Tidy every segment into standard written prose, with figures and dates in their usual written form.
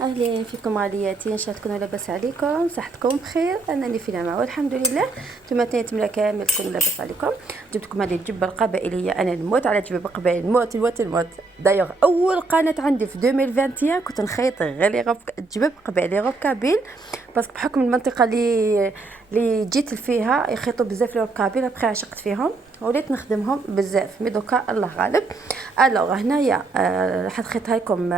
اهلا فيكم غالياتي، ان شاء الله تكونوا لاباس عليكم، صحتكم بخير. انني في نعمه والحمد لله. نتوما تملا كامل تكونوا لاباس عليكم. جبت لكم هذه الجبه القبائليه، انا نموت على الجبه القبائليه، نموت. دايوغ اول قناه عندي في 2021 كنت نخيط غير لي الجباب القبائليه غير كابيل، باسكو بحكم المنطقه اللي جيت فيها يخيطوا بزاف لي كابيل، بقى عشقت فيهم وليت نخدمهم بزاف. مي دوكا الله غالب. الوغ هنايا راح نخيطها لكم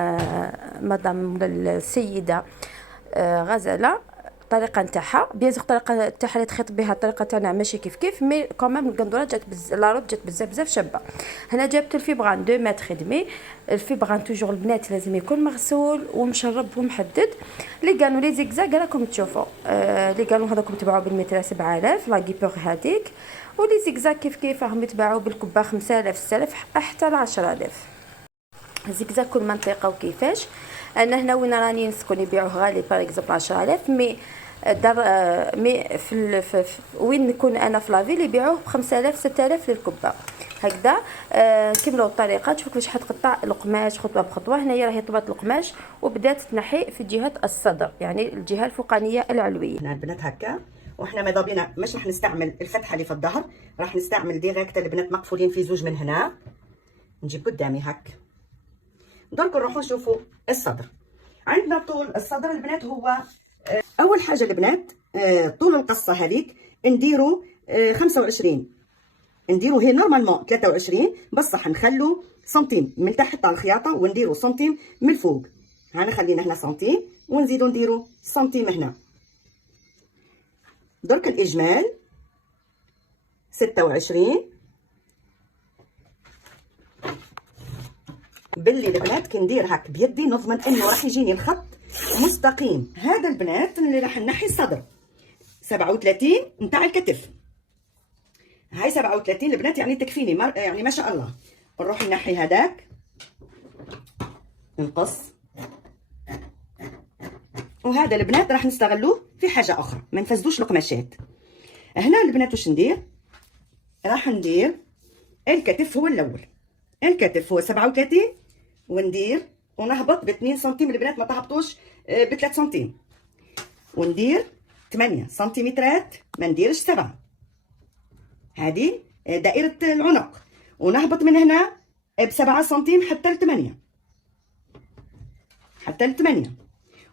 مدام ولا السيده غزاله الطريقه نتاعها. بيان سور الطريقه تاعها اللي تخيط بها الطريقه تاعنا ماشي كيف مي كومام القندوره جات لاروب جات بزاف شابه. هنا جابت الفيبران 2 متر دمي. الفيبران توجور البنات لازم يكون مغسول ومشرب ومحدد. لي قالوا لي زيكزاك راكم تشوفوا لي قالوا هذاكم تباعوا بالمتر 7000 لا كيبور هذيك، ولي زيكزاك كيف راهم يتباعوا بالكبه 5000 6000 حتى ل 10000. زيكزاك كل منطقه وكيفاش. انا هنا وين راني نسكن يبيعوه غالي باغ اكزومبل 10000، مي دار مي وين نكون انا في لافيل يبيعوه ب 5000 6000 للكبه هكذا. كملوا الطريقه، تشوفوا كيفاش حتقطع القماش خطوه بخطوه. هنايا راهي طبات القماش وبدات تنحي في جهه الصدر، يعني الجهه الفوقانيه العلويه. هنا البنات هكا، وحنا ماذا بينا مش راح نستعمل الفتحه اللي في الظهر، راح نستعمل ديريكت البنات مقفولين في زوج من هنا. نجيب قدامي هك. درك نروحوا نشوفوا الصدر. عندنا طول الصدر البنات هو اول حاجه البنات طول القصه هذيك نديروا 25، نديروا هي نورمالمون 23، بصح نخلو سنتيم من تحت على الخياطه ونديروا سنتيم من الفوق. هنا خلينا هنا سنتيم ونزيدوا نديروا سنتيم هنا. درك الاجمال 26. باللي البنات كي ندير هك بيدي نضمن انه راح يجيني الخط مستقيم. هذا البنات اللي راح نحي الصدر 37 نتاع الكتف. هاي 37 البنات يعني تكفيني يعني ما شاء الله. نروح نحي هذاك نقص. وهذا البنات راح نستغلوه في حاجه اخرى، ما نفسدوش القماشات. هنا البنات واش ندير؟ راح ندير الكتف هو الاول. الكتف هو 37 وندير ونهبط ب 2 سنتيم البنات، ما تهبطوش ب 3 سنتيم. وندير 8 سنتيمترات، ما نديرش 7. هذه دائرة العنق. ونهبط من هنا ب 7 سنتيم حتى ل 8، حتى ل 8.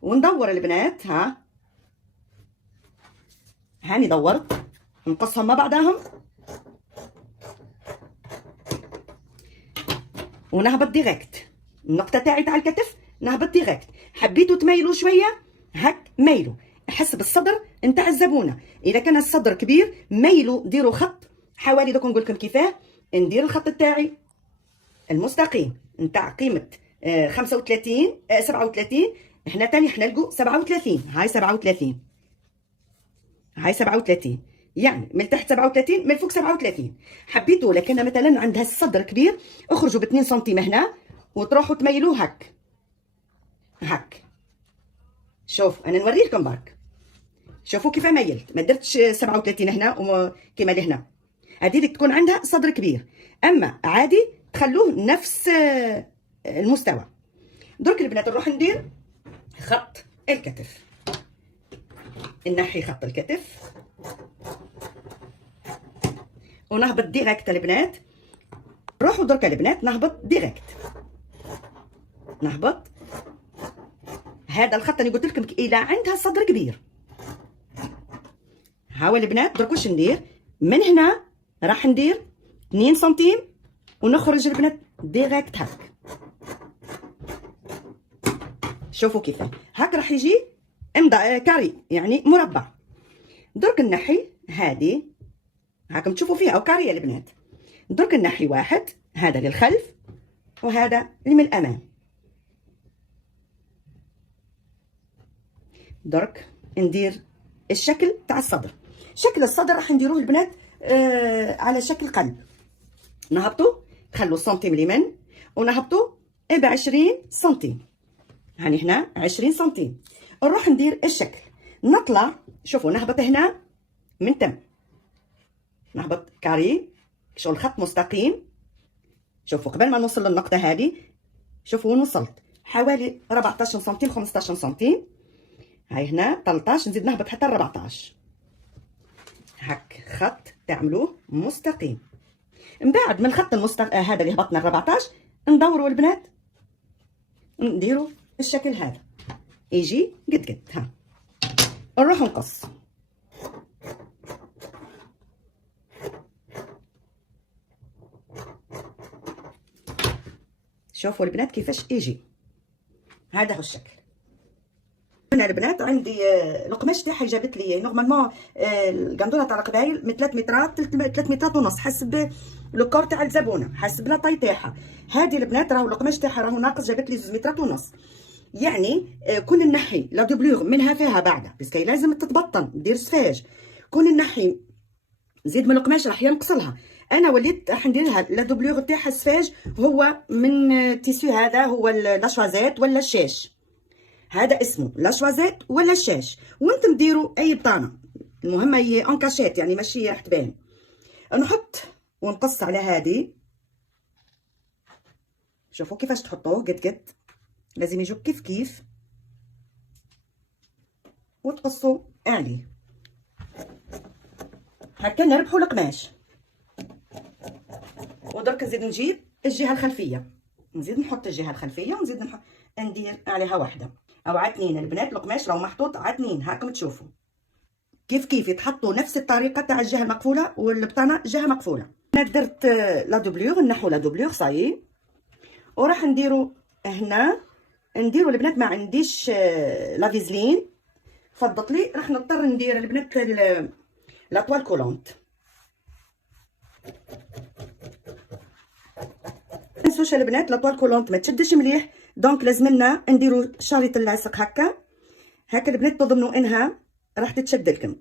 وندور البنات هاني دورت، نقصهم مع بعضهم ونهبط ديريكت. النقطه تاعي تاع الكتف نهبط ديريكت. حبيتوا تميلوا شويه هك ميلوا حسب الصدر نتاع الزبونه. اذا كان الصدر كبير ميلوا ديروا خط حوالي، دوك نقول لكم كيفاه ندير الخط تاعي المستقيم نتاع قيمه 35 37. احنا تاني حنلقوا 37. هاي 37، هاي 37 يعني من تحت 37 من فوق 37. حبيتوا لكن مثلا عندها الصدر كبير اخرجوا ب 2 سنتيم هنا وتروحوا تميلوه هك. شوف انا نوري لكم برك. شوفوا كيف ميلت، ما درتش 37 هنا كيما لهنا. هذه تكون عندها صدر كبير، اما عادي تخلوه نفس المستوى. درك البنات نروح ندير خط الكتف. نحي خط الكتف ونهبط ديريكت البنات. روحوا درك البنات نهبط ديريكت، نهبط هذا الخط اللي قلت لكم الى عندها صدر كبير. هاو البنات درك واش ندير؟ من هنا راح ندير 2 سنتيم ونخرج البنات ديريكت هاك. شوفوا كيفاه هاك راح يجي كاري يعني مربع. درك نحي هذه هاكم تشوفوا فيها او كاريه البنات. درك نحي واحد، هذا للخلف وهذا من الامام. درك ندير الشكل تاع الصدر. شكل الصدر راح نديروه البنات على شكل قلب. نهبطوا خلوا سنتيم اليمين ونهبطوا ب 20 سنتيم. هاني هنا 20 سنتيم. نروح ندير الشكل. نطلع شوفوا نهبط هنا من تم، نهبط كاري شغل خط مستقيم. شوفوا قبل ما نوصل للنقطة هذه شوفوا وين وصلت، حوالي 14 سنتيم 15 سنتيم. هاي هنا 13 نزيد نهبط حتى 14 هك خط تعملوه مستقيم. من بعد من الخط المستقيم هذا اللي هبطنا 14 ندوروا البنات نديروا الشكل هذا يجي قد قد. ها نروح نقص. شوفوا البنات كيفاش يجي. هذا هو الشكل. انا البنات عندي القماش تاعها جابت لي نورمالمون القندوره تاع القبايل من 3 مترات 3 مترات ونص حسب لو كور تاع الزبونه حسب لا طاي تاعها. هذه البنات راهو القماش تاعها راهو ناقص جابت لي 2 مترات ونص. يعني كون نحي لا دوبلور منها فيها بعدا باسكو لازم تتبطن دير سفاج. كون نحي زيد من القماش راح ينقص لها. انا وليت راح ندير لها لا دوبلور تاعها السفاج هو من تيسيو هذا هو لا شوازيت ولا الشاش. هذا اسمه لا شوازيت ولا الشاش. وانتم ديروا اي بطانه المهم هي انكاشيت يعني ماشي راح تبان. نحط ونقص على هذه. شوفوا كيفاش تحطوه قد قد لازم يجوا كيف كيف وتقصوا عليه هكا نربحوا القماش. ودرك نزيد نجيب الجهه الخلفيه نزيد نحط الجهه الخلفيه ونزيد ندير عليها واحده او عتنين. البنات القماش راهو محطوط عتنين هاكم تشوفوا كيف كيف يتحطوا نفس الطريقه تاع الجهه المقفوله والبطانه جهه مقفوله. انا درت لا دوبلور نحو لا دوبلور صايي وراح نديروا هنا نديروا البنات ما عنديش لا فيزلين فضت لي راح نضطر ندير البنات لا طوال كولونت. تنسوش البنات لا طوال كولونت ما تشدش مليح دونك لازمنا نديروا شريط اللاصق هكا البنات تضمنوا انها راح تتشد لكم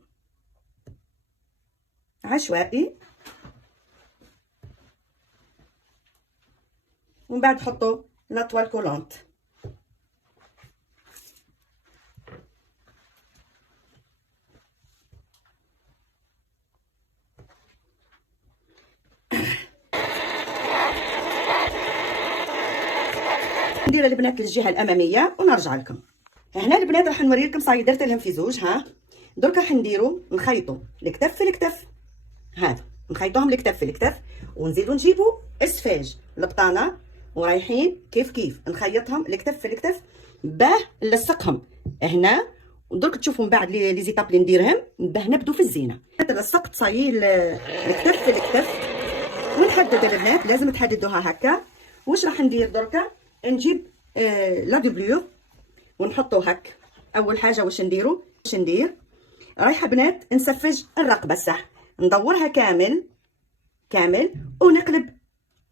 عشوائي. ومن بعد حطوا لا طوال كولونت. ندير البنات للجهه الاماميه ونرجع لكم. هنا البنات راح نوري لكم صاي درت لهم في زوج. ها درك راح نديروا نخيطوا الكتف في الكتف هذا نخيطوهم الكتف في الكتف ونزيدوا نجيبوا اسفاج البطانه ورايحين كيف كيف نخيطهم الكتف في الكتف باه نلصقهم هنا. ودرك تشوفوا من بعد لي زيتاب اللي نديرهم باه نبدو في الزينه. لصقت صاي الكتف في الكتف ونحدد البنات لازم تحددوها هكا. واش راح ندير دركا نجيب لا دوبلور ونحطو هك. اول حاجه واش نديرو واش ندير رايحه بنات نسفج الرقبه صح ندورها كامل ونقلب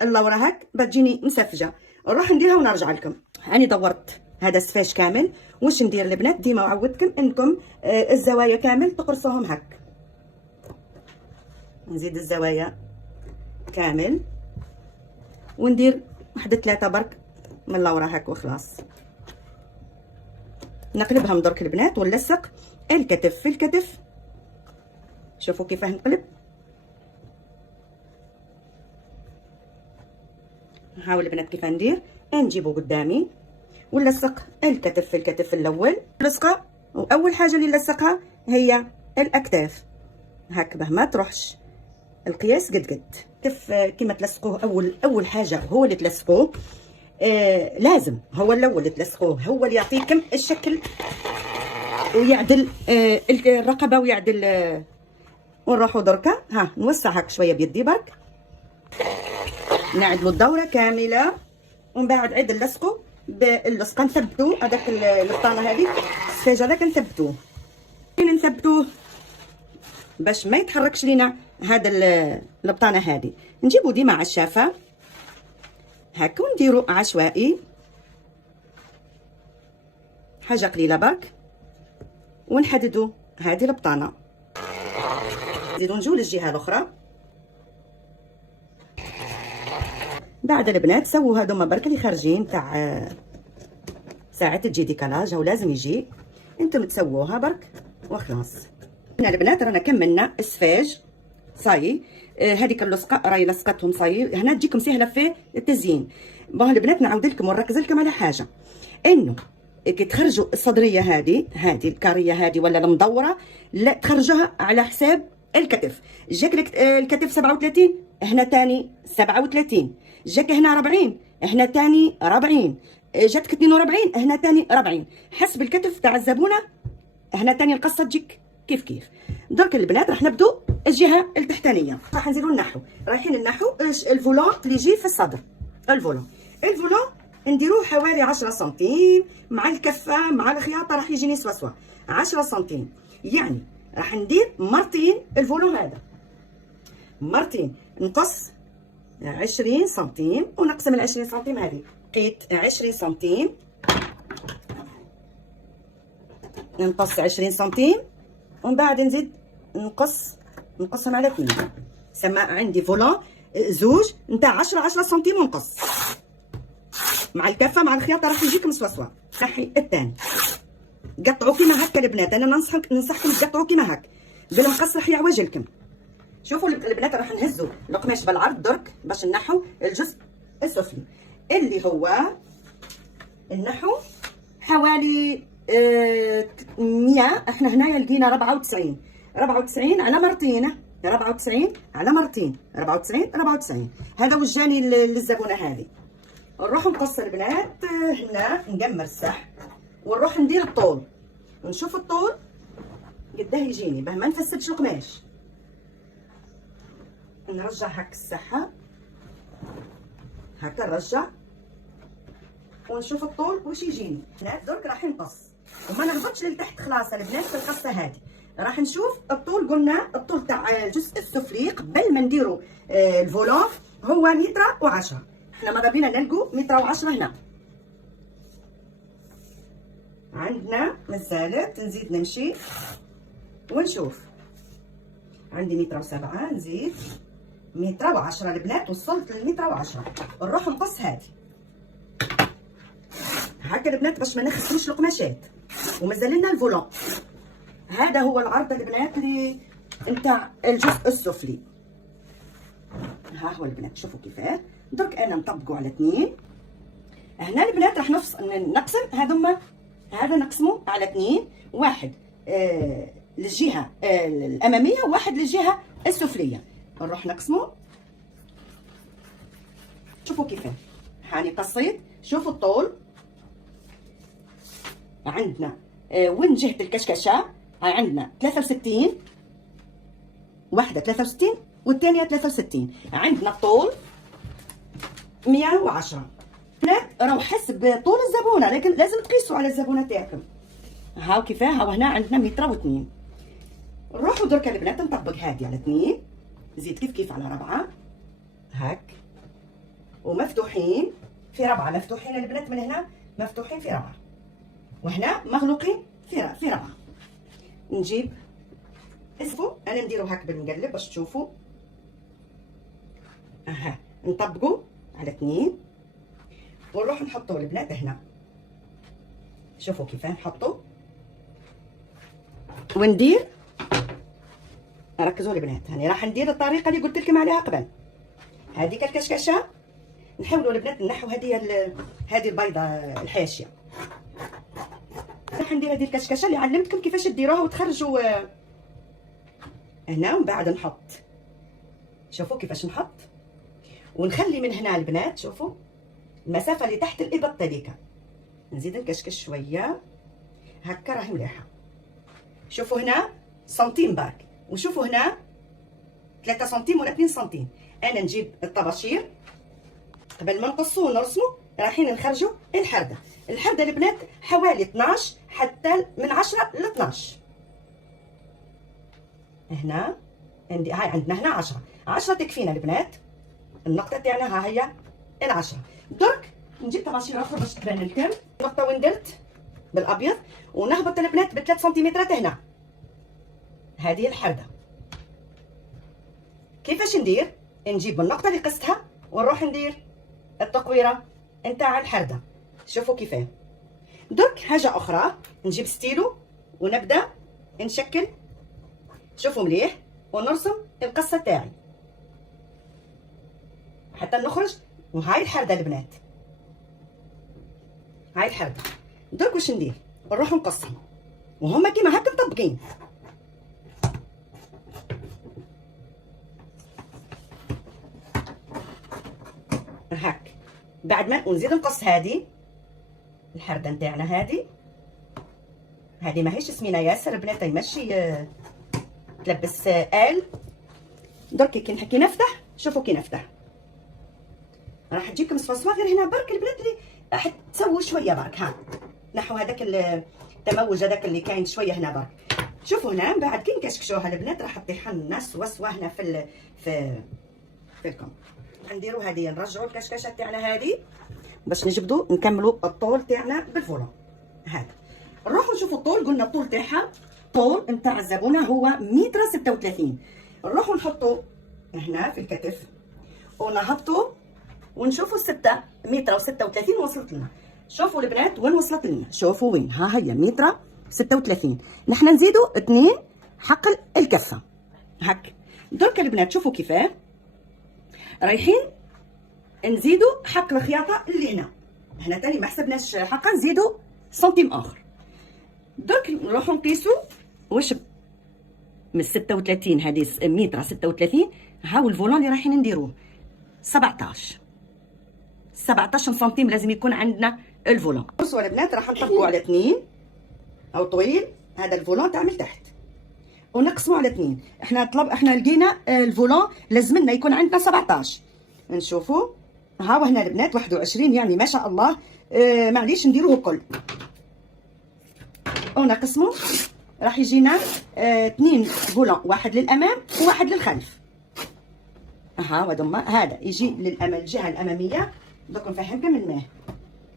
اللوره هك بتجيني مسفجه نروح نديرها ونرجع لكم. انا دورت هذا السفاج كامل. واش ندير البنات ديما وعودتكم انكم الزوايا كامل تقرصوهم هك. نزيد الزوايا كامل وندير واحد 3 برك من اللوره هك وخلاص. نقلبهم درك البنات ونلصق الكتف في الكتف. شوفوا كيفاه نقلب. نحاول البنات كيف ندير نجيبو قدامي ونلصق الكتف في الكتف الاول لصقه. واول حاجه اللي نلصقها هي الاكتاف هك باه ما تروحش القياس قد كيف كيما تلصقوه. اول حاجه هو اللي تلصقوه لازم هو الاول اللي تلصقوه هو اللي يعطيكم الشكل ويعدل الرقبه ويعدل. ونروحوا دركا ها نوسع هك شويه بيدي برك نعدلوا الدوره كامله. ومن بعد عيد نلصقوا باللصقه نثبتوا هذاك البطانه هذه السفاج هذاك نثبتوه باش ما يتحركش لينا هذا البطانه هذه. نجيبوا ديما عشافه هكا ونديروا عشوائي حاجه قليله برك ونحددوا هذه البطانه. نزيدوا نجيو للجهه الاخرى. بعد البنات سووا هذوما برك اللي خارجين تاع ساعات تجي ديكالاج هو لازم يجي انتم تسووها برك وخلاص. هنا البنات رانا كملنا السفاج صاي. هذيك اللصقه راهي لصقتهم صاي. هنا تجيكم سهله في التزيين. بون البنات نعاود لكم ونركز لكم على حاجه. انه كي تخرجوا الصدريه هذه الكاريه هذه ولا المدوره، لا تخرجوها على حساب الكتف. جاك الكتف 37، هنا تاني 37. جاك هنا 40، هنا تاني 40. جاتك 42، هنا تاني 40، حسب الكتف تاع الزبونه. هنا تاني القصه تجيك كيف كيف. درك البنات راح نبدو الجهه التحتانيه، راح نزيدوا النحو. رايحين النحو الفولون اللي يجي في الصدر. الفولون نديروه حوالي 10 سنتيم مع الكفه مع الخياطه، راح يجيني سوا 10 سنتيم. يعني راح ندير مرتين الفولون هذا، مرتين نقص 20 سنتيم ونقسم ال 20 سنتيم هذه. لقيت 20 سنتيم، نقص 20 سنتيم ومن بعد نزيد نقسم على 2. سما عندي فولون زوج نتاع 10 سنتيم ونقص مع الكفه مع الخياطه، راح يجيكم سوا. نحي الثاني، قطعوا كيما هكا البنات. انا ننصحكم تقطعوا كيما هكا بالمقص، راح يعوج لكم. شوفوا البنات راح نهزوا القماش بالعرض درك باش نحو الجزء السفلي اللي هو النحو حوالي 100. احنا هنايا لقينا 94 على مرتين، 94 على مرتين، 94. هذا وجاني للزبونه هذه. نروح نقص البنات هنا، نقمر السح ونروح ندير الطول، نشوف الطول قداه يجيني باه ما نفسدش القماش. نرجع هك السحه هكا، نرجع ونشوف الطول واش يجيني. البنات درك راح نقص وما نهبطش لتحت خلاص البنات في القصه هذه. راح نشوف الطول، قلنا الطول تاع الجزء السفلي قبل ما نديروا الفولون هو 1 متر و10. احنا ماذا بينا نلقوا 1 متر و10 هنا عندنا. مازالت نزيد نمشي ونشوف. عندي 1 متر و7، نزيد 1 متر و10 البنات، وصلت ل 1 متر و10. نروح نقص هذه هكا البنات باش ما نخسروش القماشات. ومازال لنا الفولون. هذا هو العرض البنات اللي نتاع الجزء السفلي. ها هو البنات، شوفوا كيفاه. درك انا نطبقوا على 2. هنا البنات راح نقسم هذا نقسمه على 2، واحد للجهه الاماميه وواحد للجهه السفليه. نروح نقسمه. شوفوا كيفاه، هاني قصيت. شوفوا الطول عندنا وين جهه الكشكشه. هاي عندنا 63، واحده 63 والثانيه 63. عندنا الطول 110. بنات راهو حسب طول الزبونه، لكن لازم تقيسوا على الزبونه تاعكم. هاو كيفاه. هاو هنا عندنا 1 متر و2. نروحوا درك البنات نطبق هذه على 2، زيد كيف على 4 هاك، ومفتوحين في 4. مفتوحين البنات من هنا، مفتوحين في 4، وهنا مغلوقين في 4. نجيب اسفوا انا نديرو هاك بالمقلب باش تشوفوا. اها نطبقوا على 2 ونروح نحطوا البنات هنا. شوفوا كيف نحطوا وندير. ركزوا البنات، هاني راح ندير الطريقه اللي قلت لكم عليها قبل. هذيك الكشكشه نحاولوا البنات نحو هذه البيضه الحاشيه. راح ندير هذه الكشكشه اللي علمتكم كيفاش ديروها وتخرجوا هنا. ومن بعد نحط، شوفوا كيفاش نحط ونخلي من هنا البنات. شوفوا المسافه اللي تحت الابط تليكا، نزيد نكشكش شويه هكا راهي مليحه. شوفوا هنا سنتيم برك، وشوفوا هنا 3 سنتيم ولا 2 سنتيم. انا نجيب الطباشير قبل ما نقصو ونرسمو، رايحين نخرجوا الحرده البنات حوالي 12 حتى من 10 ل 12. هنا عندي هاي عندنا هنا 10 تكفينا البنات. النقطه تاعنا ها هي ال10. درك نجيب طباشير اخرى باش تبان لكم النقطه وين درت بالابيض، ونهبط البنات ب3 سنتيمترات هنا. هذه الحرده. كيفاش ندير؟ نجيب النقطه اللي قستها ونروح ندير التقويره نتاع الحرده. شوفوا كيفاه. درك حاجه اخرى، نجيب ستيلو ونبدا نشكل. شوفوا مليح ونرسم القصه تاعي حتى نخرج. وهاي الحرده البنات هاي الحردة. درك واش ندير؟ نروحو نقصهم وهما كيما هكا مطبقين. هاك بعد ما ونزيد نقص هادي الحردة نتاعنا. هادي ماهيش سمينة ياسر بناتي، ماشي تلبس آل. دركي كي نفتح، شوفوا كي نفتح راح تجيكم صفاصفا غير هنا برك البنات اللي راح تسووا شويه برك. ها نحو هذاك التموج هذاك اللي كاين شويه هنا برك. شوفوا هنا بعد كي نكشكشوها البنات راح تطيح لنا سوا هنا في الكم. نديروا هذه نرجعوا الكشكشه تاعنا هذه باش نجبدوا نكملوا الطول تاعنا بالفولون. هذا نروحوا نشوفوا الطول. قلنا الطول تاعها، الطول نتاع الزبونه هو 136. نروحوا نحطوا هنا في الكتف ونهبطوا ونشوفوا 6 متر و36 وصلت لنا. شوفوا البنات وين وصلت لنا، شوفوا وين، ها هي متر 36. نحن نزيدوا 2 حقل الكفه هك. درك البنات شوفوا كيفاه رايحين نزيدوا حقل الخياطه اللي هنا تاني ما حسبناش حقا، نزيدوا سنتيم اخر. درك نروحوا نقيسوا واش من 36 هذه متر 36. هاو الفولون اللي رايحين نديروه 17 سنتيم لازم يكون عندنا الفولون. بصوا البنات راح نطبقوا على 2 او طويل هذا الفولون تاع من تحت ونقسموا على 2. احنا لقينا الفولون لازم لنا يكون عندنا 17. نشوفوا ها هنا البنات 21 يعني ما شاء الله. معليش نديروه الكل ونقسموا راح يجينا 2 فولون، واحد للامام وواحد للخلف. هذا يجي للامام الجهه الاماميه. دوك نفهمكم من ماه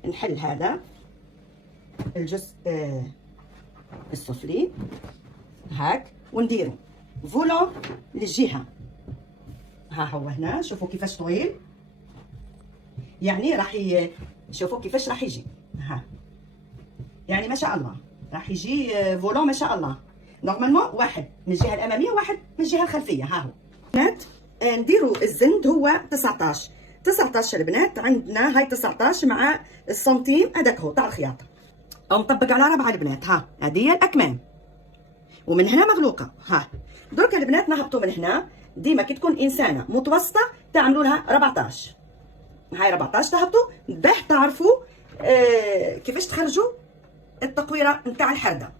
نحل هذا الجزء السفلي هاك ونديرو فولون للجهه. ها هو هنا شوفوا كيفاش طويل، يعني راح شوفوا كيفاش راح يجي. ها يعني ما شاء الله راح يجي فولون ما شاء الله. نورمالمون واحد من الجهه الاماميه وواحد من الجهه الخلفيه. ها هو بنات نديروا الزند هو 19 البنات عندنا. هاي 19 مع السنتيم هذاك هو تاع الخياطه او مطبق على 4 البنات. ها هذه هي الاكمام ومن هنا مغلوقه. ها درك البنات نهبطوا من هنا. ديما كي تكون انسانه متوسطه تعملوا لها 14. هاي 14 تهبطوا باه تعرفوا كيفاش تخرجوا التقويره نتاع الحرده.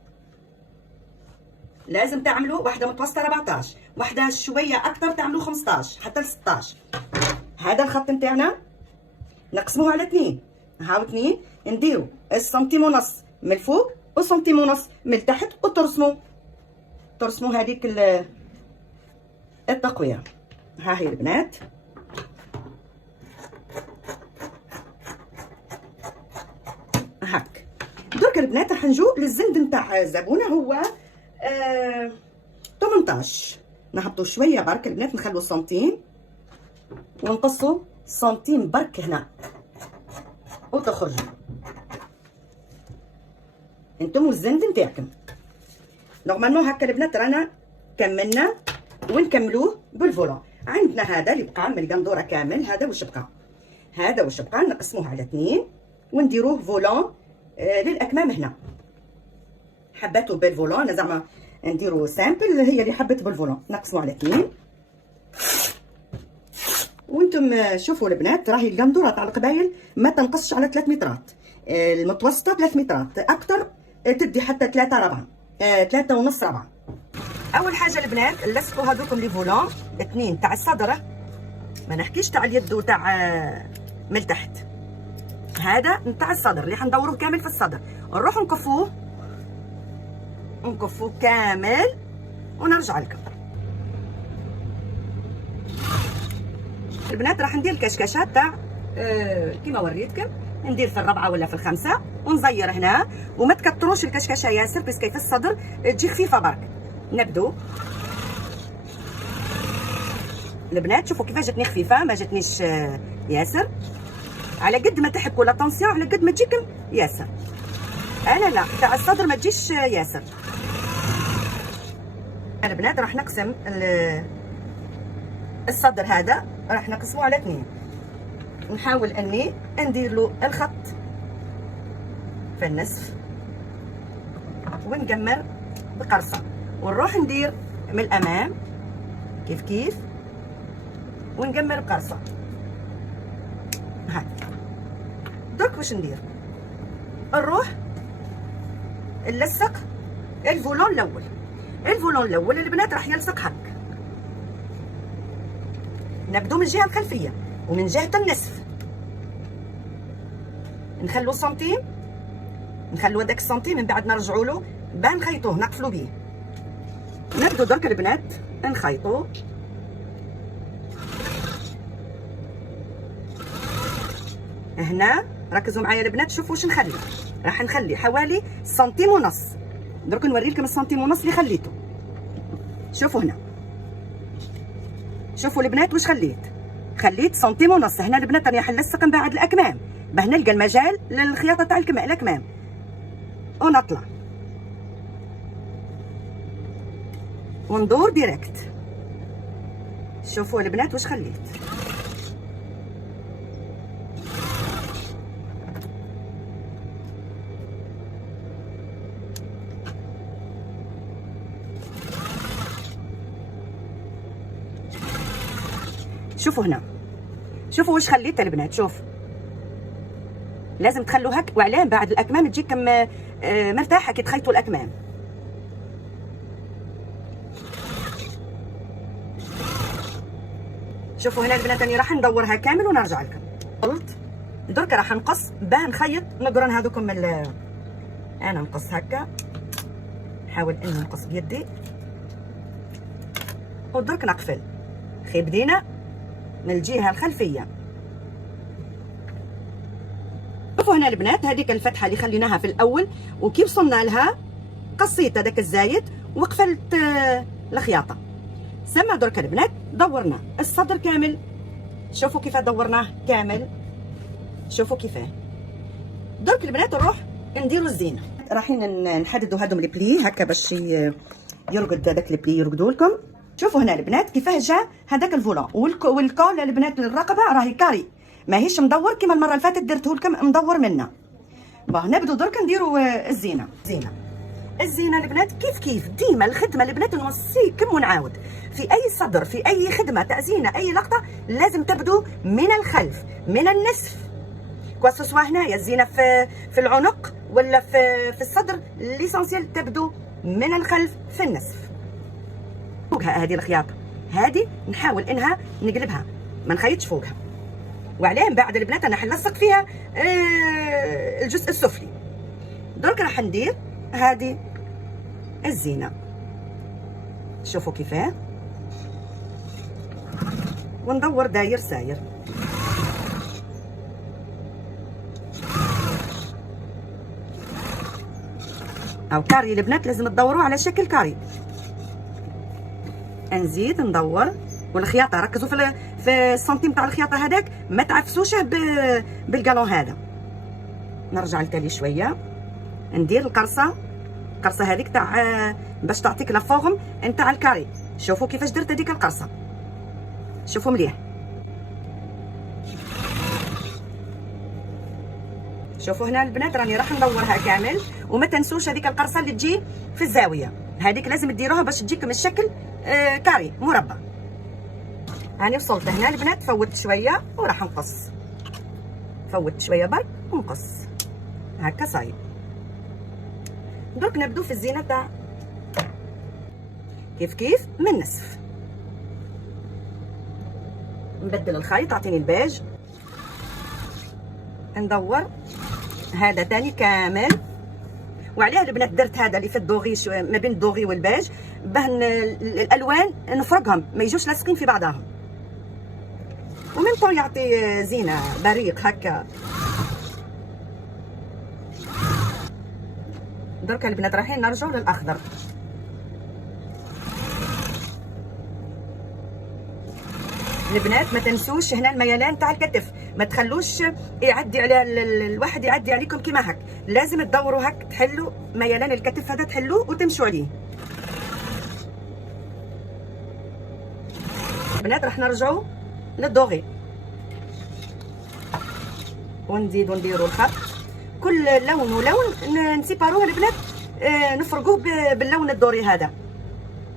لازم تعملوا واحده متوسطه 14، واحده شويه اكثر تعملوا 15 حتى ل 16. هذا الخط نتاعنا نقسموه على 2. هاو 2 نديروا السنتيم ونص من الفوق وسنتيم ونص من التحت ترسموا هذيك التقويره. ها هي البنات هاك. درك البنات راح نجو للزند نتاع الزبونه هو 18. نهبطوا شويه برك البنات نخلوا سنتيم ونقصوا سنتيم برك هنا وتخرجوا انتم والزند نتاعكم. نورمالمون هكا البنات رانا كملنا ونكملوه بالفولون. عندنا هذا اللي بقى من القندوره كامل. هذا واش بقى نقسموه على 2 ونديروه فولون للاكمام هنا. حباتوا بالفولون انا زعما نديرو سامبل، هي اللي حبت بالفولون. نقسموا على 2 وانتم شوفوا البنات راهي القندوره تاع القبايل ما تنقصش على 3 مترات. المتوسطه 3 مترات، اكثر تدي حتى 3 ونص 4. اول حاجه البنات لصقوا هذوكم لي فولون 2 تاع الصدر، ما نحكيش تاع اليد وتاع من تحت. هذا نتاع الصدر اللي حندوروه كامل في الصدر. نروحوا نكفوه كامل ونرجع لكم. البنات راح ندير الكشكشات تاع كيما وريتكم. ندير في 4 ولا في 5 ونزير هنا وما تكتروش الكشكشه ياسر باسكو في الصدر تجي خفيفه برك. نبدو البنات شوفوا كيفاش جاتني خفيفه، ما جاتنيش ياسر. على قد ما تحبوا لا طونسيون على قد ما تجيكم ياسر. انا لا تاع الصدر ما تجيش ياسر. البنات راح نقسم الصدر هذا راح نقسمه على 2. نحاول اني ندير له الخط في النصف ونقمر بقرصه، ونروح ندير من الامام كيف كيف ونقمر بقرصه. هاي درك واش ندير، نروح نلصق الفولون الاول. الفولون الاول البنات راح يلصق هك. نبدو من الجهه الخلفيه ومن جهه النصف، نخلو سنتيم، نخلو هذاك السنتيم من بعد نرجعوا له باه نخيطوه نقفلوا به. نبدو درك البنات نخيطو هنا. ركزوا معايا البنات، شوفوا واش نخلي. راح نخلي حوالي سنتيم ونص. درك نوري لكم السنتيم ونص اللي خليته. شوفوا هنا، شوفوا البنات واش خليت سنتيم ونص. هنا البنات راني حنلصق من بعد الاكمام باه نلقى المجال للخياطه تاع الاكمام ونطلع وندور ديريكت. شوفوا البنات واش خليت. شوفوا هنا، شوفوا واش خليت البنات. شوف لازم تخلوا هك، وعلاه بعد الاكمام تجيكم مرتاحه كي تخيطوا الاكمام. شوفوا هنا البنات راني راح ندورها كامل ونرجع لكم. قلت درك راح نقص باه نخيط نقرن هذوكم انا نقص هكا، نحاول اني نقص بيدي ودرك نقفل. خي بدينا من الجهه الخلفيه. شوفوا هنا البنات هذيك الفتحه اللي خليناها في الاول وكي وصلنا لها قصيت هذاك الزايد وقفلت الخياطه. سما درك البنات دورنا الصدر كامل. شوفوا كيف دورناه كامل، شوفوا كيفاه. درك البنات نروح نديروا الزينه. رايحين نحددوا هذوم لي بلي هكا باش يرقد هذاك لي بلي يرقدوا لكم. شوفوا هنا البنات كيفاه جا هذاك الفولون والكول البنات الرقبه راهي كاري، ماهيش مدور كيما المره اللي فاتت درته لكم مدور منا. باه نبدو درك نديروا الزينه. الزينه البنات كيف ديما الخدمه البنات نوصيكم ونعاود في اي صدر في اي خدمه تاع زينه اي لقطه لازم تبدو من الخلف من النصف. كواسوسوا هنايا الزينه في العنق ولا في الصدر، ليسونسيال تبدو من الخلف في النصف. فوقها هذه الخياطه هذه نحاول انها نقلبها ما نخيطش فوقها، وعليه من بعد البنات انا حنلصق فيها الجزء السفلي. درك راح ندير هذه الزينه. شوفوا كيفاه وندور داير ساير. او كاري البنات لازم تدوروا على شكل كاري. نزيد ندور والخياطه ركزوا في السنتيم تاع الخياطه هذاك ما تعفسوشه بالقالون هذا. نرجع لتالي شويه ندير القرصه هذيك تاع باش تعطيك لا فورم نتاع الكاري. شوفوا كيفاش درت هذيك القرصه، شوفوا مليح. شوفوا هنا البنات راني راح ندورها كامل، وما تنسوش هذيك القرصه اللي تجي في الزاويه هذيك لازم ديروها باش تجيكم الشكل كاري مربع. هاني وصلت هنا البنات، فوت شويه وراح نقص، فوت شويه برك ونقص هكا صايب. درك نبدو في الزينه تاع كيف من النصف. نبدل الخيط، اعطيني الباج، ندور هذا تاني كامل. وعليه البنات درت هذا اللي في الدوغي ما بين الدوغي والباج باه الالوان نفرقهم ما يجوش لاصقين في بعضهم، ومن طون يعطي زينه بريق هكا. درك البنات رايحين نرجعوا للاخضر. البنات ما تنسوش هنا الميلان تاع الكتف، ما تخلوش يعدي على الواحد يعدي عليكم كيما هك، لازم تدوروا هك تحلوا ميلان الكتف هذا تحلوه وتمشوا عليه. البنات راح نرجعوا للدوغي ونزيدوا نديروا الخط كل لون ولون نسيباروه البنات، نفرقوه باللون الدوري هذا.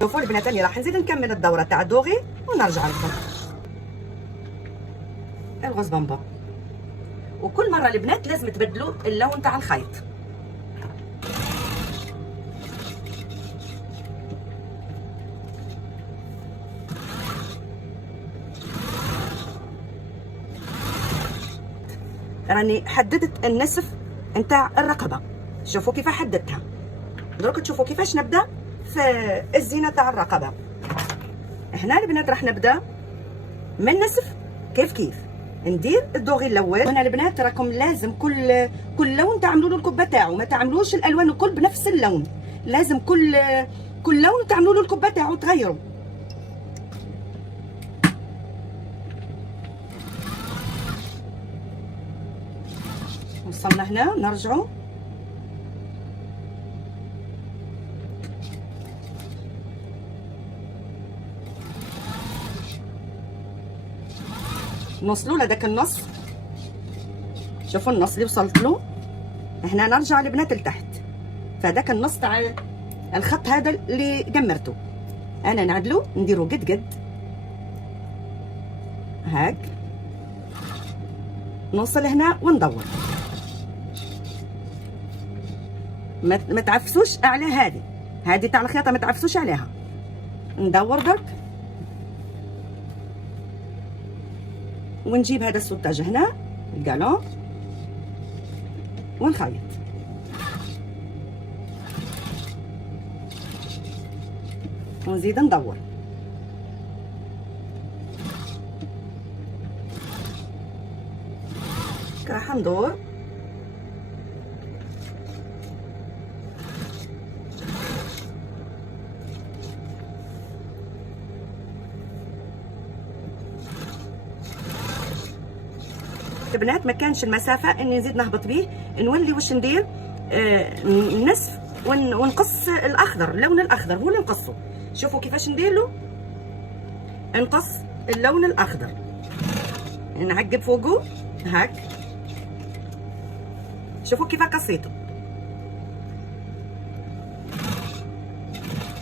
شوفوا البنات اني راح نزيد نكمل الدوره تاع الدوغي ونرجع لكم الغوز بامبا. وكل مره البنات لازم تبدلوا اللون تاع الخيط. راني حددت النسف نتاع الرقبه، شوفوا كيف حددتها. دروك تشوفوا كيفاش نبدا في الزينه تاع الرقبه. هنا البنات راح نبدا من النسف كيف ندير الدوغي الاول. هنا البنات راكم لازم كل لون تعملوا له الكبه تاعو، ما تعملوش الالوان الكل بنفس اللون، لازم كل لون تعملوا له الكبه تاعو تغيروا. وصلنا هنا نرجعوا نوصلوا لهداك النص. شوفوا النص اللي وصلت له. هنا نرجع البنات لتحت فهداك النص تاع الخط هذا اللي قمرته انا نعدلو نديرو قد هاك، نوصل هنا وندور. ما تعفسوش على هذه تاع الخياطه، ما تعفسوش عليها. ندور درك ونجيب هذا السوتاج هنا الكالون ونخيط. ونزيد ندور. راح ندور البنات. ما كانش المسافه اني نزيد نهبط به، نولي واش ندير النسف ونقص الاخضر، اللون الاخضر هو اللي نقصه. شوفوا كيفاش ندير له، نقص اللون الاخضر، نعقب فوقه هاك. شوفوا كيف قصيته،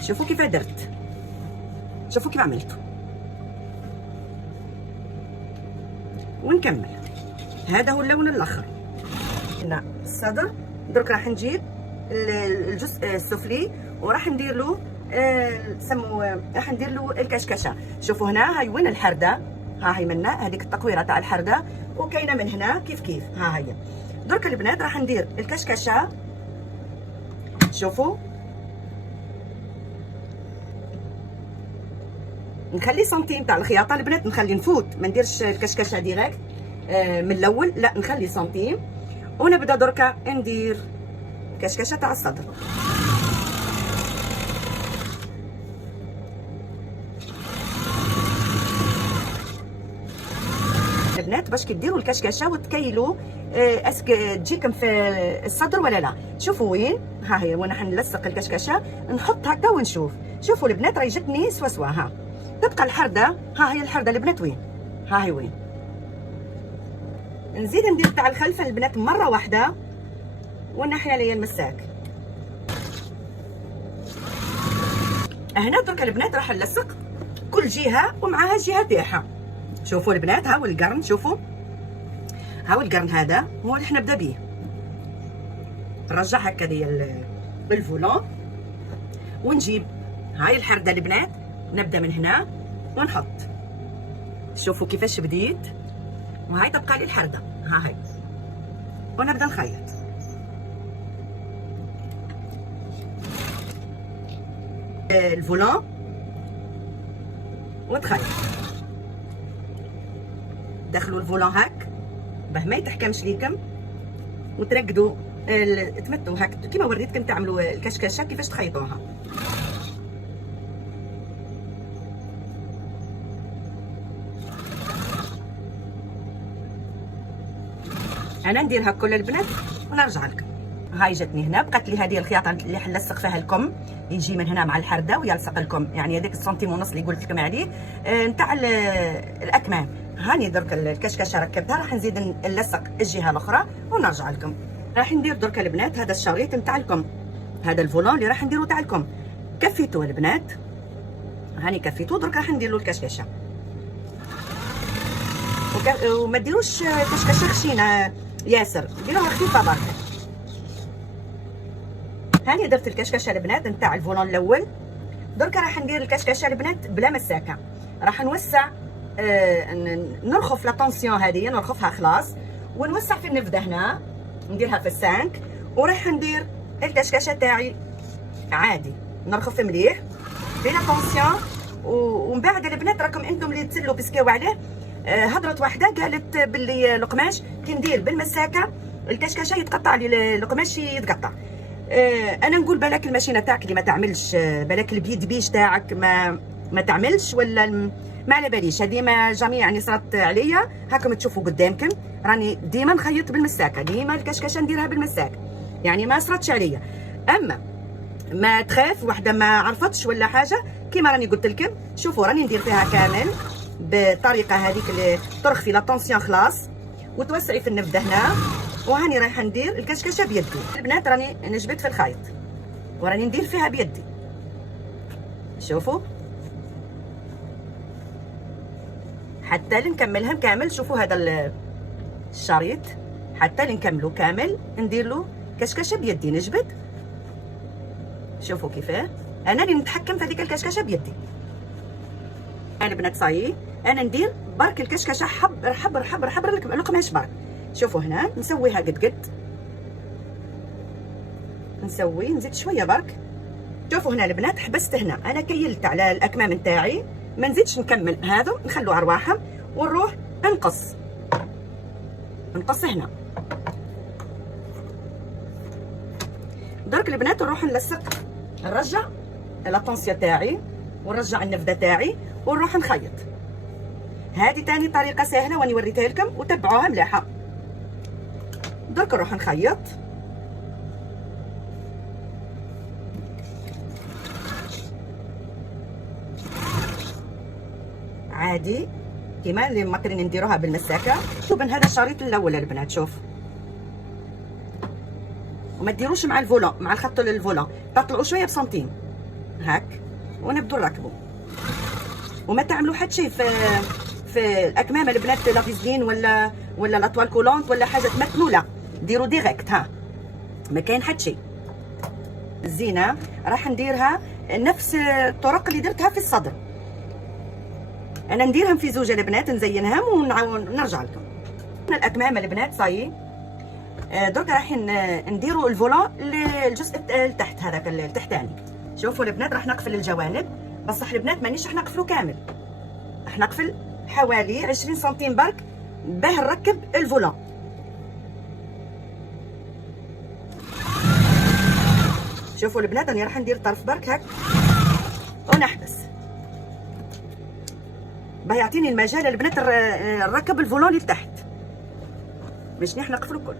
شوفوا كيف درت، شوفوا كيف عملته. ونكمل. هذا هو اللون الاخضر. هنا الصدر. درك راح نجيب الجزء السفلي وراح ندير له راح ندير له الكشكشه. شوفوا هنا هاي وين الحرده، ها هي منا هذيك التقويره تاع الحرده، وكاينه من هنا كيف ها هي. درك البنات راح ندير الكشكشه. شوفوا نخلي سنتيم تاع الخياطه البنات، نخلي نفوت، ما نديرش الكشكشه ديريكت من الاول، لا نخلي سنتيم. ونبدا دركا ندير كشكشه تاع الصدر. البنات باش كديروا الكشكشه وتكيلوا اسك تجيكم في الصدر ولا لا. شوفوا وين، ها هي وانا حنلصق الكشكشه نحط هكا ونشوف. شوفوا البنات راهي جاتني سوا ها. تبقى الحرده، ها هي الحرده البنات وين، ها هي وين. نزيد ندير تاع الخلف البنات مره واحده والناحيه اللي هي المساك. هنا درك البنات راح نلصق كل جهه ومعاها الجهه تاعها. شوفوا البنات ها هو القرن، شوفوا ها هو القرن، هذا هو اللي حنبدا به. نرجع هكا ديال الفولون ونجيب هاي الحرده البنات، نبدا من هنا ونحط. شوفوا كيفاش بديت، وهاي تبقى لي الحرده ها هاي، ونبدا نخيط. الفولون وتخيط، دخلوا الفولون هاك باه ما يتحكمش ليكم، وترقدوا تمتوا هاك كيما وريتكم تعملوا الكشكشه كيفاش تخيطوها. انا نديرها كل البنات ونرجع لكم. هاي جاتني هنا، بقات لي هذه الخياطه اللي حنلصق فيها الكم، يجي من هنا مع الحرده ويلصق الكم، يعني هذاك السنتيم ونص اللي قلت لكم عليه نتاع الاكمام. هاني درك الكشكشه ركبتها، راح نزيد نلصق الجهه الاخرى ونرجع لكم. راح ندير درك البنات هذا الشريط نتاع لكم، هذا الفولون اللي راح نديرو تاع لكم. كفيتو البنات، هاني كفيتو. درك راح ندير له الكشكشه، وما ديروش كشكشه خشينه ياسر، ديروها خفيفه برك. هاني درت الكشكشه البنات نتاع الفولون الاول. درك راح ندير الكشكشه البنات بلا مساكه، راح نوسع نرخف لا طونسيون هذه، نرخفها خلاص، ونوسع في النفذه هنا، نديرها في السانك، وراح ندير الكشكشه تاعي عادي، نرخف مليح بلا طونسيون. ومن بعد البنات راكم انتم اللي تسلوا بسكاو عليه. هضرت واحده قالت باللي القماش كي ندير بالمساكه الكشكشه يتقطع لي، القماش يتقطع. انا نقول بالك الماشينه تاعك اللي ما تعملش، بالك البيد بيش تاعك ما تعملش، ولا ما على باليش. هذه ما جميع يعني صارت عليا، هاكم تشوفوا قدامكم راني ديما نخيط بالمساكه، ديما الكشكشه نديرها بالمساكه، يعني ما صراتش عليا. اما ما تخاف وحده ما عرفتش ولا حاجه، كيما راني قلت لكم شوفوا راني ندير فيها كامل بالطريقه هذيك اللي ترخفي لا طونسيون خلاص، وتوسعي في النفذه هنا. وهاني رايحه ندير الكشكشه بيدي البنات، راني نجبد في الخيط وراني ندير فيها بيدي. شوفوا حتى لنكملها كامل. شوفوا هذا الشريط حتى لنكملو كامل ندير له كشكشه بيدي، نجبد. شوفوا كيفاه انا اللي نتحكم في هذيك الكشكشه بيدي. انا البنات صايي انا ندير برك الكشكشه حبر حبر حبر حبر القماش برك. شوفوا هنا نسويها قد نسوي، نزيد شويه برك. شوفوا هنا البنات حبست هنا، انا كيلت على الاكمام نتاعي، ما نزيدش نكمل هذو، نخلو ارواحهم ونروح نقص هنا. درك البنات نروح نلصق، نرجع لاتونسيون تاعي ونرجع النفذه تاعي ونروح نخيط. هذه تاني طريقه سهله واني وريتها لكم وتبعوها مليحه. درك نروح نخيط. عادي كيما اللي ماكرين نديروها بالمساكه. شوف هذا الشريط الاول البنات، شوف، وما ديروش مع الفولون، مع الخط للفولون، تطلعوا شويه بسنتيم هاك ونبدو نركبوا. وما تعملوا حتى شيء في الاكمام البنات، لا فيزلين ولا لا طوال كولونت ولا حاجه تمكنوا، لا ديروا ديريكت. ها ما كاين حتى شيء. الزينه راح نديرها نفس الطرق اللي درتها في الصدر، انا نديرهم في زوجه البنات، نزينهم ونرجع لكم. الاكمام البنات صاي. درك راح نديروا الفولون للجزء التحت هذاك التحتاني. شوفوا البنات راح نقفل الجوانب، بصح البنات مانيش راح نقفلو كامل، راح نقفل حوالي 20 سنتيم برك باه نركب الفولون. شوفوا البنات راني راح ندير طرف برك هاك ونحبس باه يعطيني المجال البنات نركب الفولون لتحت، باش نقفلو الكل.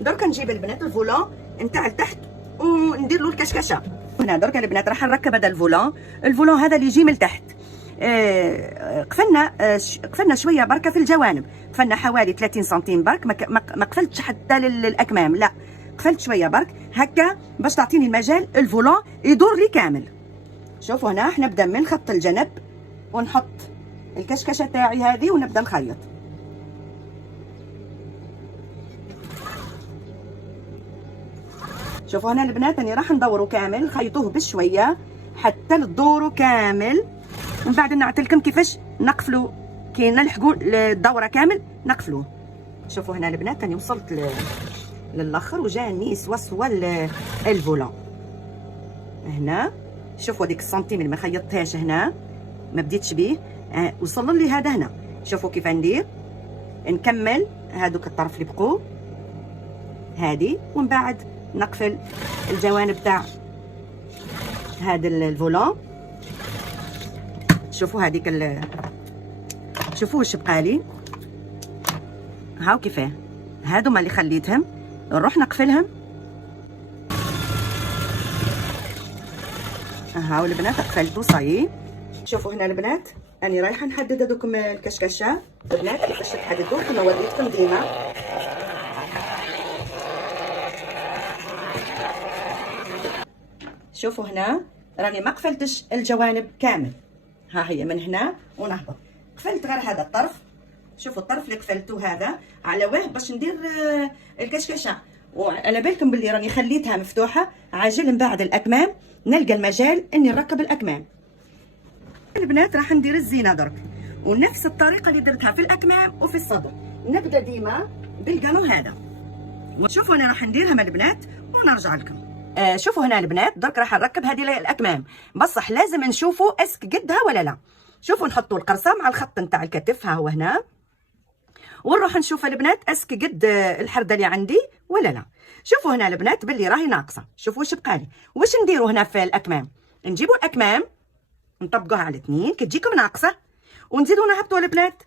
درك نجيب البنات الفولون نتاع لتحت وندير له الكشكشه. هنا درك البنات راح نركب هذا الفولون هذا اللي يجي من تحت. قفلنا شويه بركه في الجوانب، قفلنا حوالي 30 سنتيم برك، ما قفلتش حتى للاكمام، لا قفلت شويه برك هكا باش تعطيني المجال الفولون يدور لي كامل. شوفوا هنا نبدا من خط الجنب ونحط الكشكشه تاعي هذه ونبدا نخيط. شوفوا هنا البنات اني راح ندورو كامل، نخيطوه بشويه حتى تدوروا كامل. من بعد نعطيلكم كيفاش نقفلوا كي نلحقوا الدوره كامل نقفلوه. شوفوا هنا البنات اني وصلت للاخر وجاني سوا الفولون هنا. شوفوا هذيك السنتيم اللي ما خيطتهاش هنا ما بديتش بيه، وصل لي هذا هنا. شوفوا كيف ندير، نكمل هذوك الطرف اللي بقوا هذه، ومن بعد نقفل الجوانب تاع هذا الفولون. شوفوا هذيك شوفوا واش بقالي، هاو كيفاه هادو اللي خليتهم، نروح نقفلهم. هاو البنات قفلتو صايي. شوفوا هنا البنات اني رايحه نحدد هذوكم الكشكشه. البنات كيفاش تحددوا كما وريتكم ديما. شوفوا هنا راني ما قفلتش الجوانب كامل، ها هي من هنا ونهبط، قفلت غير هذا الطرف. شوفوا الطرف اللي قفلته هذا على واه باش ندير الكشكشه، وعلى بالكم باللي راني خليتها مفتوحه عاجل من بعد الاكمام نلقى المجال اني نركب الاكمام. البنات راح ندير الزينه درك، ونفس الطريقه اللي درتها في الاكمام وفي الصدر، نبدا ديما بالقانون هذا. وشوفوا انا راح نديرها مع البنات ونرجع لكم. شوفوا هنا البنات درك راح نركب هذه الاكمام، بصح لازم نشوفوا اسك قدها ولا لا. شوفوا نحطوا القرصه مع الخط نتاع الكتف، ها هو هنا، ونروح نشوف البنات اسك قد الحرده اللي عندي ولا لا. شوفوا هنا البنات باللي راهي ناقصه. شوفوا واش بقالي، واش نديروا هنا في الاكمام، نجيبوا الاكمام نطبقوها على 2 كي تجيكم ناقصه، ونزيدوا نهبطوا البنات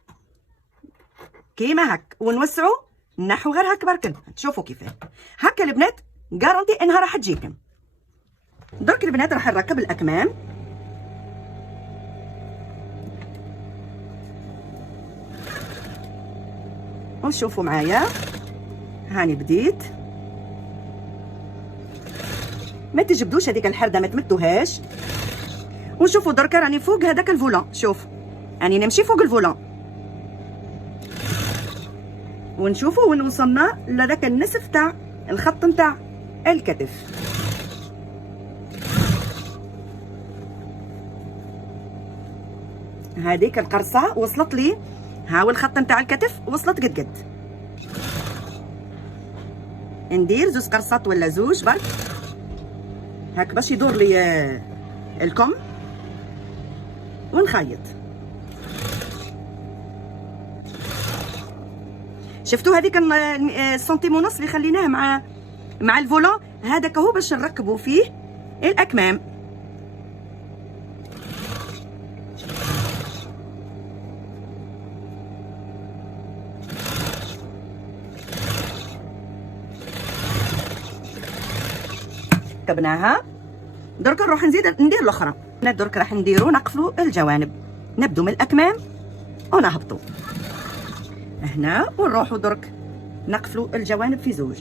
كيما هك، ونوسعوا نحو غير هك برك. تشوفوا كيفاه هكا البنات جارونتي انها راح تجيكم. درك البنات راح نركب الاكمام. وشوفوا معايا هاني بديت، ما تجبدوش هذيك الحرده ما تمدوهاش. وشوفوا دركا راني فوق هذاك الفولان، شوف راني نمشي فوق الفولان، ونشوفوا وين وصلنا لذاك النصف تاع الخط نتاع الكتف. هذيك القرصه وصلت لي، هاو الخط نتاع الكتف وصلت قد قد. ندير 2 قرصات ولا 2 برك هاك باش يدور لي الكم، ونخيط. شفتوا هذيك السنتيم ونص اللي خليناه مع الفولون، هذاك هو باش نركبوا فيه الاكمام. ركبناها، درك نروح ندير الاخرى. درك راح نديرو نقفلوا الجوانب، نبدو من الاكمام ونهبطوا هنا، ونروحوا درك نقفلوا الجوانب في 2.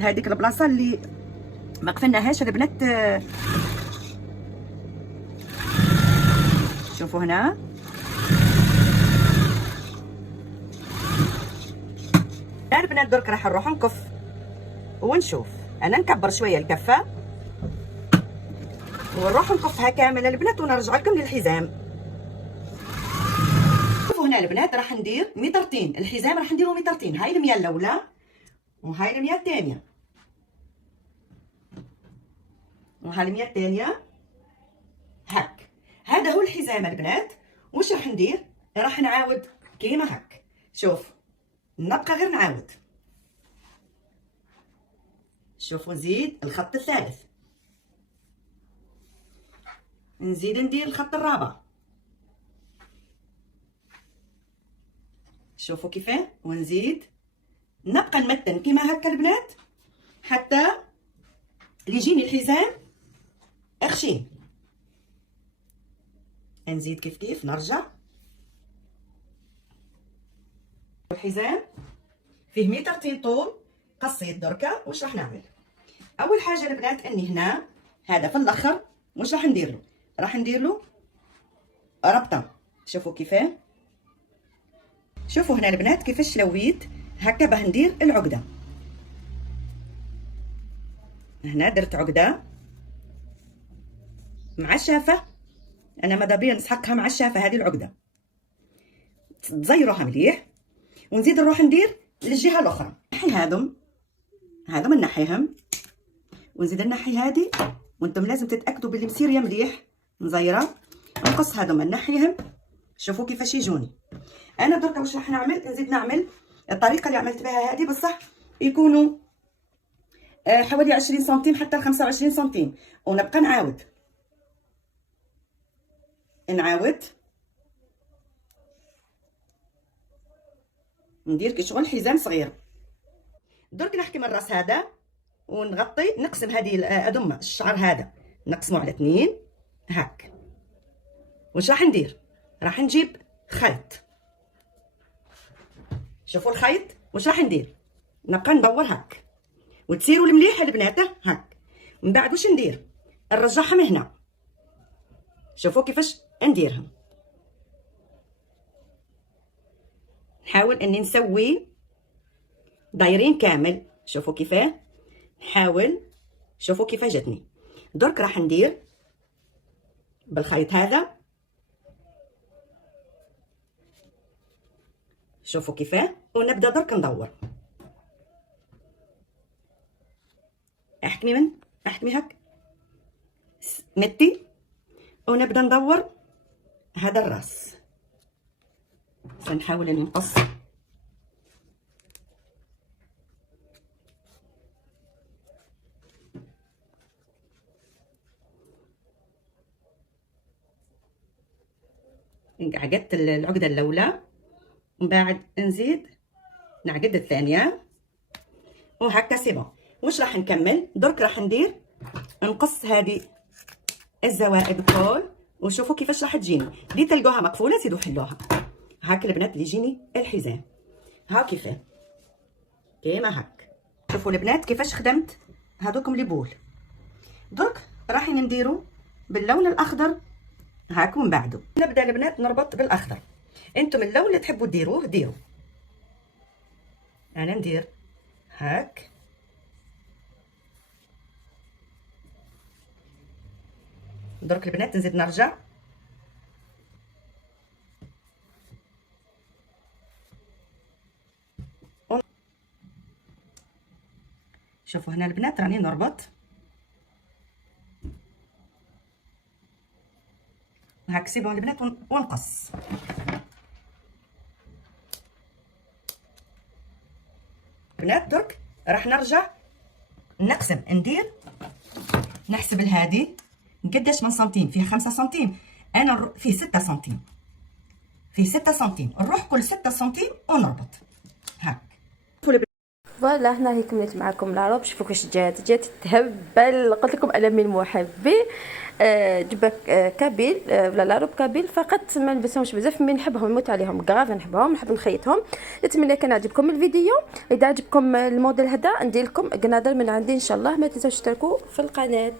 هذيك البلاصه اللي ما قفلناهاش البنات، شوفوا هنا البنات درك راح نروح نكف ونشوف. انا نكبر شويه الكفه ونروح نكفها كامل البنات ونرجع لكم للحزام. شوفوا هنا البنات راح ندير ميطرتين، الحزام راح نديرو ميطرتين، هاي المية الاولى وهاي المية الثانيه، وهاي المية الثانيه هك. هذا هو الحزام البنات. واش راح ندير، راح نعاود كيما هك. شوف نبقى غير نعاود، شوفوا نزيد الخط الثالث، نزيد ندير الخط الرابع، شوفوا كيفاه، ونزيد نبقى نمتن كيما هكا البنات حتى يجيني الحزام اخشين. نزيد كيف كيف نرجع. الحزام فيه ميطرتين طول، قصيت دركا. واش راح نعمل، اول حاجه البنات اني هنا هذا في الاخر واش راح ندير له، راح ندير له ربطه. شوفوا كيفاه، شوفوا هنا البنات كيفاش لويت هكا باه ندير العقده. هنا درت عقده مع الشافه، انا ماذا بيا نسحقها مع الشافه هذه العقده، تزيروها مليح. ونزيد نروح ندير للجهه الاخرى، نحي هذم نحيهم، ونزيد نحي هذه. وانتم لازم تتاكدوا باللي مسيريه مليح مزيره. نقص هذم نحيهم، شوفوا كيفاش يجوني. انا درك واش راح نعمل، نزيد نعمل الطريقه اللي عملت بها هذه، بصح يكونوا حوالي 20 سنتيم حتى 25 سنتيم، ونبقى نعاود ندير كي شغل حزام صغير. درك نحكي من الراس هذا ونغطي، نقسم هذه اضم الشعر هذا نقسمه على 2 هاك. واش راح ندير؟ راح نجيب خيط، شوفوا الخيط واش راح ندير، نبقى ندور هاك وتسيروا المليح البنات هاك. من بعد واش ندير؟ نرجعهم هنا، شوفوا كيفاش نديرهم. نحاول اني نسوي دايرين كامل، شوفوا كيفاه، نحاول، شوفوا كيفاه جاتني. درك راح ندير بالخيط هذا، شوفوا كيفاه، ونبدا درك ندور. احكمي هاك متي، ونبدا ندور هذا الراس. سنحاول اني نقص عقدت العقده الاولى، ومن بعد نزيد نعقد الثانيه، وهكا سي بون. واش راح نكمل؟ درك راح ندير نقص هذه الزوائد الكل، وشوفوا كيفاش راح تجيني. اللي تلقوها مقفوله زيدوا حلوها. هاك البنات اللي يجيني الحزام ها كيفاه، كيما هاك. شوفوا البنات كيفاش خدمت هذوكم لي بول. درك راح نديرو باللون الاخضر هاك، ومن بعده نبدا البنات نربط بالاخضر. انتم اللون اللي تحبوا ديروه ديروا. انا ندير هاك، درك البنات نزيد نرجع شوفوا هنا البنات راني نربط هاك سي بون البنات، ونقص. بنات درك راح نرجع نقسم، ندير نحسب لهادي قداش من سنتيم، فيه 5 سنتيم، انا فيه 6 سنتيم، فيه 6 سنتيم، نروح كل 6 سنتيم ونربط هاك. فوالا هنا هي كملت معكم العروب. شوفوا كيفاش جات تهبل. قلت لكم انا من محبي جبه كابيل ولا لاروب كابيل، فقط ما نلبسهمش بزاف، مي نحبهم نموت عليهم كراف، نحبهم نحب نخيطهم. نتمنى كان عجبكم الفيديو. اذا عجبكم الموديل هذا ندير لكم قنادر من عندي ان شاء الله. ما تنساوش تشتركوا في القناه.